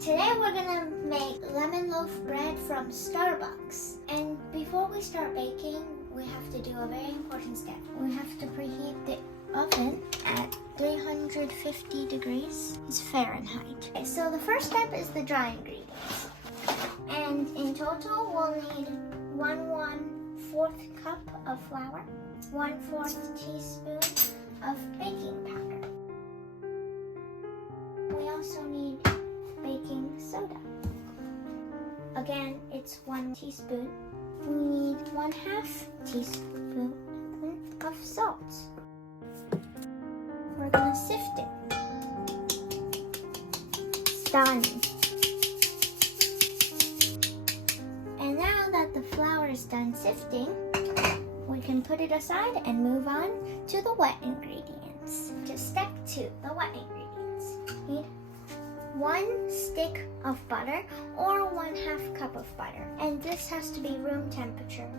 Today we're gonna make lemon loaf bread from Starbucks. And before we start baking, we have to do a very important step. We have to preheat the oven at 350 degrees Fahrenheit. Okay, so the first step is the dry ingredients. And in total, we'll need 1/4 cup of flour, 1/4 teaspoon of baking powder. We also need baking soda. Again, it's 1 teaspoon. We need 1/2 teaspoon of salt. We're gonna sift it. It's done. And now that the flour is done sifting, we can put it aside and move on to the wet ingredients. To step 2, the wet ingredients. Need 1 stick of butter or 1/2 cup of butter. And this has to be room temperature.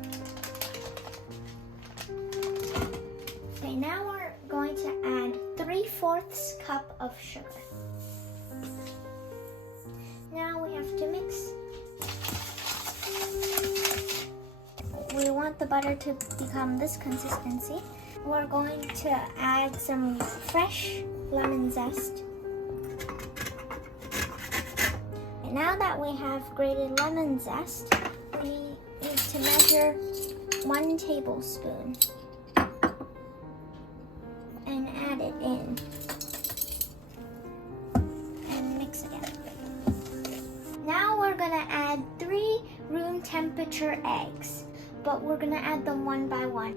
Okay, now we're going to add 3/4 cup of sugar. Now we have to mix. We want the butter to become this consistency. We're going to add some fresh lemon zest. And now that we have grated lemon zest, we need to measure 1 tablespoon and add it in and mix again. Now we're gonna add 3 room temperature eggs, but we're gonna add them one by one.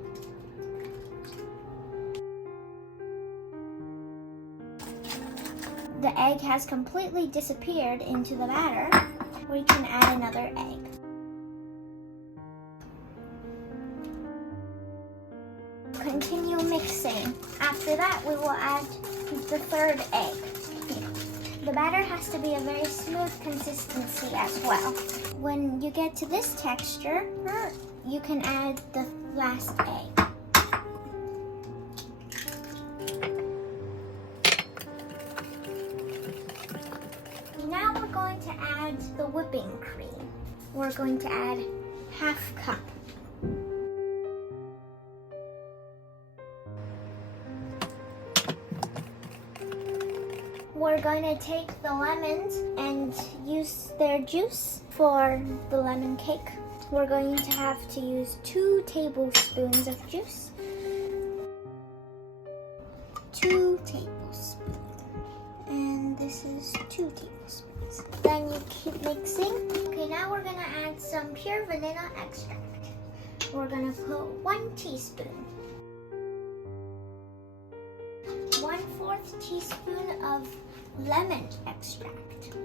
The egg has completely disappeared into the batter. We can add another egg. Continue mixing. After that, we will add the 3rd egg. The batter has to be a very smooth consistency as well. When you get to this texture, you can add the last egg. Now we're going to add the whipping cream. We're going to add 1/2 cup. We're going to take the lemons and use their juice for the lemon cake. We're going to have to use 2 tablespoons of juice. 2 tablespoons. And this is 2 tablespoons. Then you keep mixing. Okay, now we're gonna add some pure vanilla extract. We're gonna put 1 teaspoon. 1/4 teaspoon of lemon extract.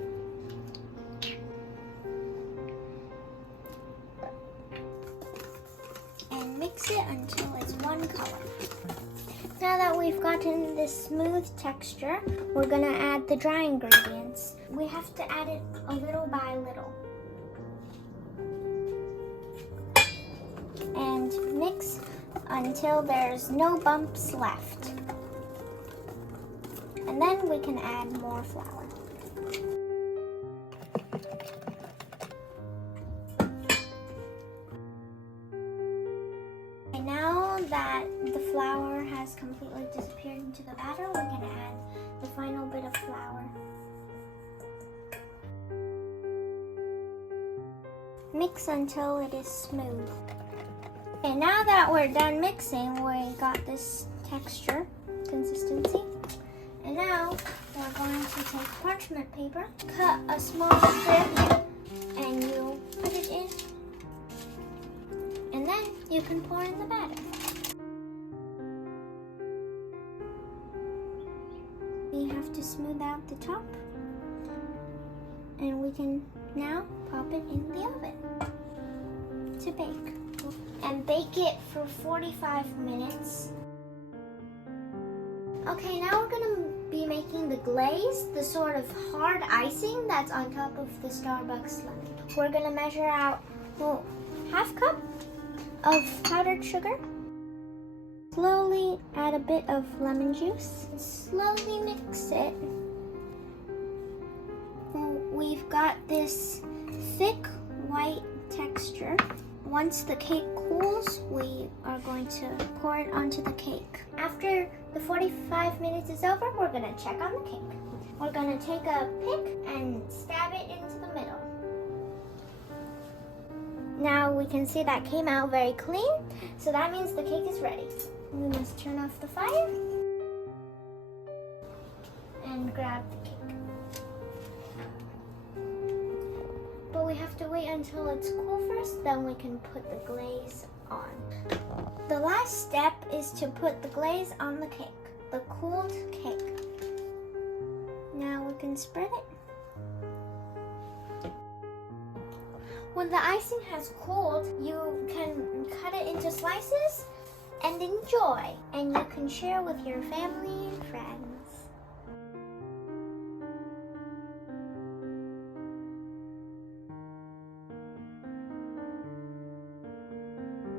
And mix it until it's one color. Now that we've gotten this smooth texture, we're gonna add the dry ingredients. We have to add it a little by little. And mix until there's no bumps left. And then we can add more flour. And now that the flour has completely disappeared into the batter, we're going to add the final bit of flour. Mix until it is smooth. Okay, now that we're done mixing, we got this texture, consistency. And now we're going to take parchment paper, cut a small strip, and you put it in. And then you can pour in the batter. We have to smooth out the top. And we can now pop it in the oven to bake. And bake it for 45 minutes. Okay, now we're gonna be making the glaze, the sort of hard icing that's on top of the Starbucks lemon. We're gonna measure out 1/2 cup of powdered sugar. Slowly add a bit of lemon juice. Slowly mix it. we've got this thick white texture. Once the cake cools, we are going to pour it onto the cake. After the 45 minutes is over, we're going to check on the cake. We're going to take a pick and stab it into the middle. Now we can see that came out very clean, so that means the cake is ready. We must turn off the fire and grab the cake. But we have to wait until it's cool first, then we can put the glaze on. The last step is to put the glaze on the cake, the cooled cake. Now we can spread it. When the icing has cooled, you can cut it into slices and enjoy. And you can share with your family